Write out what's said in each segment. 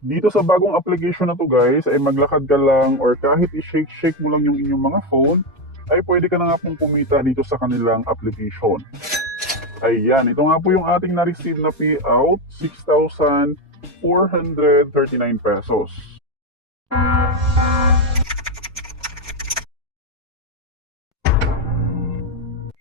Dito sa bagong application na to guys, ay maglakad ka lang or kahit i-shake-shake mo lang yung inyong mga phone, ay pwede ka na nga pong kumita dito sa kanilang application. Ayan, ito nga po yung ating na-receive na payout, 6,439 pesos.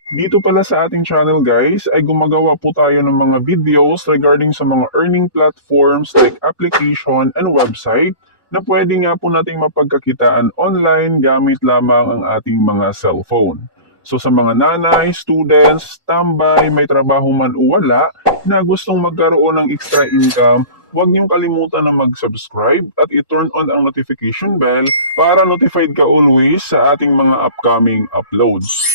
Dito pala sa ating channel guys, ay gumagawa po tayo ng mga videos regarding sa mga earning platforms like application and website na pwede nga po nating mapagkakitaan online gamit lamang ang ating mga cellphone. So sa mga nanay, students, tambay, may trabaho man o wala, na gustong magkaroon ng extra income, huwag niyong kalimutan na mag-subscribe at i-turn on ang notification bell para notified ka always sa ating mga upcoming uploads.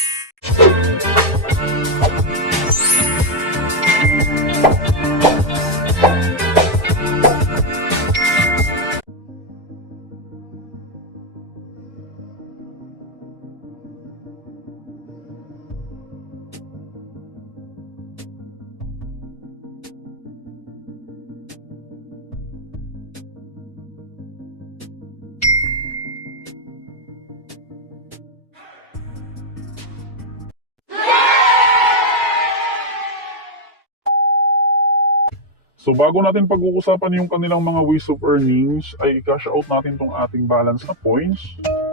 So bago natin pag-uusapan yung kanilang mga ways of earnings, ay i-cash out natin tong ating balance na points.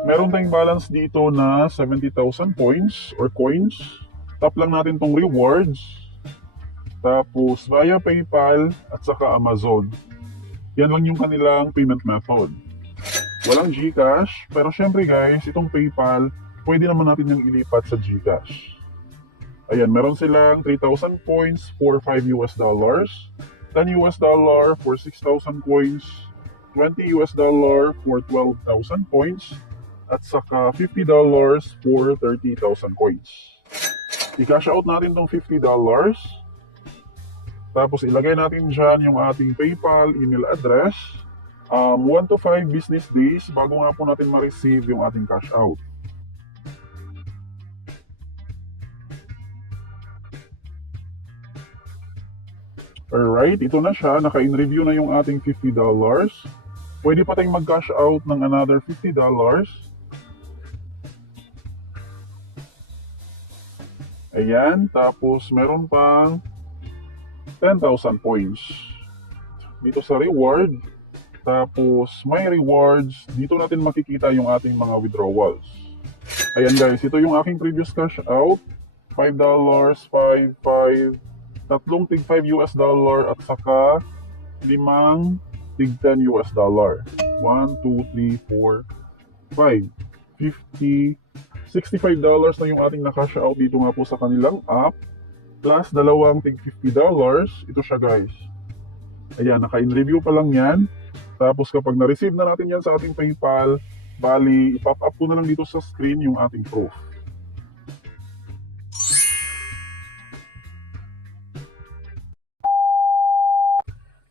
Meron tayong balance dito na 70,000 points or coins. Tap lang natin tong rewards. Tapos via PayPal at saka Amazon. Yan lang yung kanilang payment method. Walang GCash, pero syempre guys, itong PayPal, pwede naman natin yung ilipat sa GCash. Ayan, meron silang 3,000 points for $5, $10 for 6,000 coins, $20 for 12,000 points, at saka $50 for 30,000 coins. I-cash out natin tong $50. Tapos ilagay natin dyan yung ating PayPal email address. 1 to 5 business days bago nga po natin ma-receive yung ating cash out. Alright, ito na siya. Naka-in-review na yung ating $50. Pwede pa tayong mag-cash out ng another $50. Ayan, tapos meron pang 10,000 points. Dito sa reward, tapos may rewards, dito natin makikita yung ating mga withdrawals. Ayan guys, ito yung aking previous cash out. $5, 5, 5, tatlong tig $5 at saka limang tig $10. 1, 2, 3, 4, 5, 50, $65 na yung ating na-cash out dito nga po sa kanilang app. Plus dalawang tig $50. Ito siya guys. Ayan, naka-in-review pa lang yan. Tapos kapag na-receive na natin yan sa ating PayPal, bali, ipop up ko na lang dito sa screen yung ating proof.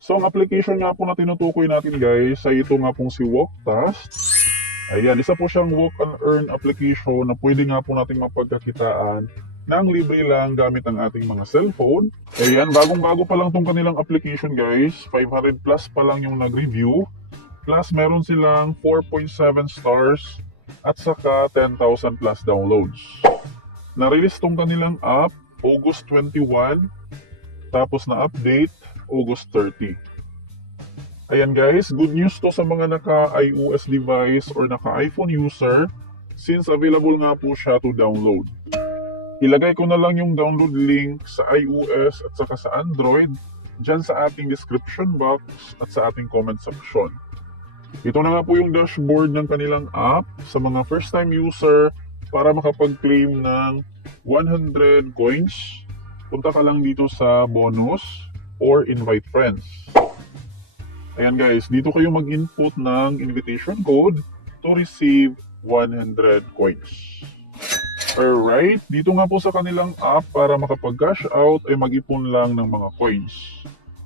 So, ang application nga po na tinutukoy natin guys, ay ito nga pong si Walktast. Ayan, isa po siyang walk and earn application na pwede nga po nating mapagkakitaan ng libre lang gamit ang ating mga cellphone. Ayan, bagong-bago pa lang tong kanilang application guys. 500 plus pa lang yung nag-review. Plus, meron silang 4.7 stars at saka 10,000 plus downloads. Na-release tong kanilang app August 21, tapos na-update August 30. Ayan guys, good news to sa mga naka-iOS device or naka-iPhone user since available nga po siya to download. Ilagay ko na lang yung download link sa iOS at saka sa Android dyan sa ating description box at sa ating comment section. Ito na nga po yung dashboard ng kanilang app sa mga first time user para makapag-claim ng 100 coins. Punta ka lang dito sa bonus or invite friends. Ayan guys, dito kayo mag-input ng invitation code to receive 100 coins. Alright, dito nga po sa kanilang app para makapag-cash out ay mag-ipon lang ng mga coins.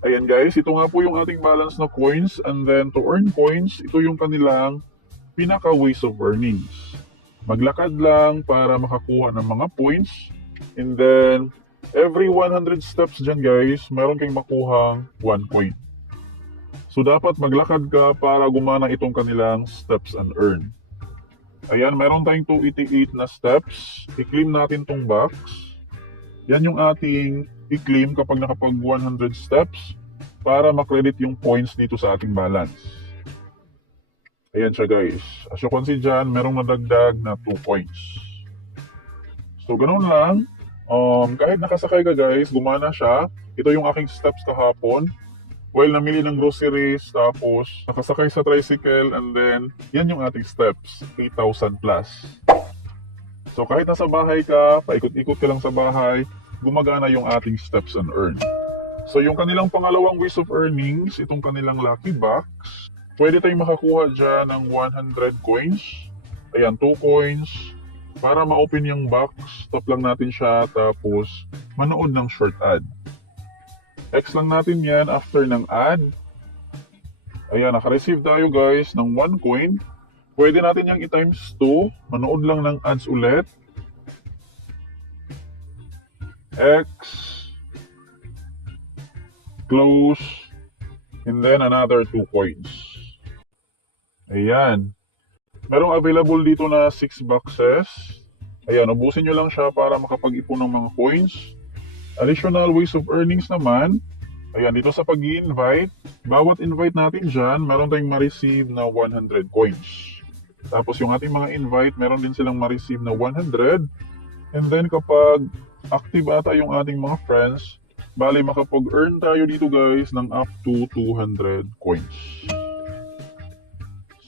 Ayan guys, ito nga po yung ating balance na coins and then to earn coins, ito yung kanilang pinaka ways of earnings. Maglakad lang para makakuha ng mga points and then every 100 steps dyan guys, meron kayong makuhang 1 coin. So dapat maglakad ka para gumana itong kanilang steps and earn. Ayan, meron tayong 288 na steps. I-claim natin tong box. Yan yung ating i-claim kapag nakapag 100 steps para makredit yung points dito sa ating balance. Ayan siya guys. As you can see dyan, merong nadagdag na 2 points. So ganun lang. Kahit nakasakay ka guys, gumana siya. Ito yung aking steps kahapon. While namili ng groceries, tapos nakasakay sa tricycle, and then yan yung ating steps, 8,000 plus. So kahit nasa bahay ka, paikot-ikot ka lang sa bahay, gumagana yung ating steps and earn. So yung kanilang pangalawang ways of earnings, itong kanilang lucky box, pwede tayong makakuha dyan ng 100 coins. Ayan, 2 coins. Para ma-open yung box, tap lang natin siya, tapos manood ng short ad. X lang natin yan after ng ad. Ayan, naka-receive tayo guys ng 1 coin. Pwede natin yung i-times 2. Manood lang ng ads ulit. X. Close. And then another 2 coins. Ayan. Merong available dito na 6 boxes. Ayan, ubusin nyo lang siya para makapag-ipon ng mga coins. Additional ways of earnings naman, ayan, dito sa pag-i-invite, bawat invite natin dyan, meron tayong ma-receive na 100 coins. Tapos yung ating mga invite, meron din silang ma-receive na 100. And then kapag active ata yung ating mga friends, bali makapag-earn tayo dito guys ng up to 200 coins.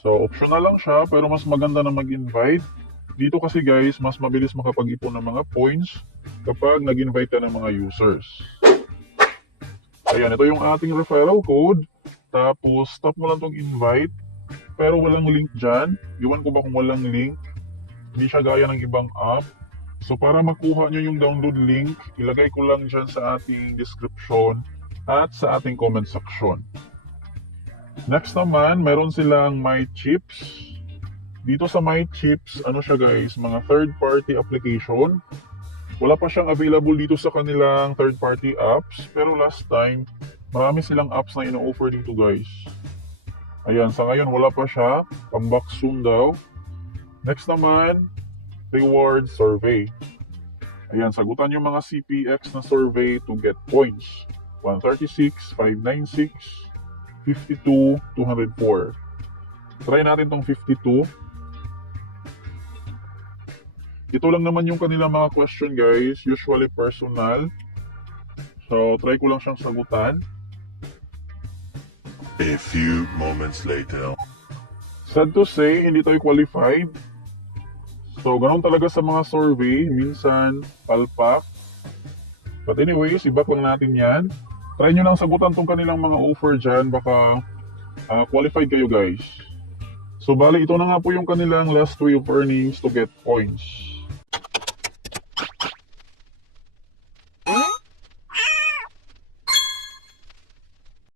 So optional lang siya, pero mas maganda na mag-invite. Dito kasi guys, mas mabilis makapag-ipon ng mga points kapag nag-invite ka ng mga users. Ayan, ito yung ating referral code. Tapos, tap mo lang itong invite. Pero walang link dyan. Iwan ko ba kung walang link? Hindi siya gaya ng ibang app. So, para makuha nyo yung download link, ilagay ko lang dyan sa ating description at sa ating comment section. Next naman, meron silang My Chips. Dito sa My Chips, ano siya guys, mga third-party application. Wala pa siyang available dito sa kanilang third-party apps, pero last time, marami silang apps na ino-offer dito guys. Ayan, sa ngayon wala pa siya, comeback soon daw. Next naman, reward survey. Ayan, sagutan yung mga CPX na survey to get points. 136, 596, 52, 204. Try natin tong 52. Ito lang naman yung kanilang mga question guys, usually personal. So, try ko lang siyang sagutan. A few moments later. Sad to say, hindi tayo qualified. So, ganun talaga sa mga survey, minsan, palpak. But anyways, iback lang natin yan. Try nyo nang sagutan tong kanilang mga offer dyan, baka qualified kayo guys. So, bali, ito na nga po yung kanilang last way of earnings to get points.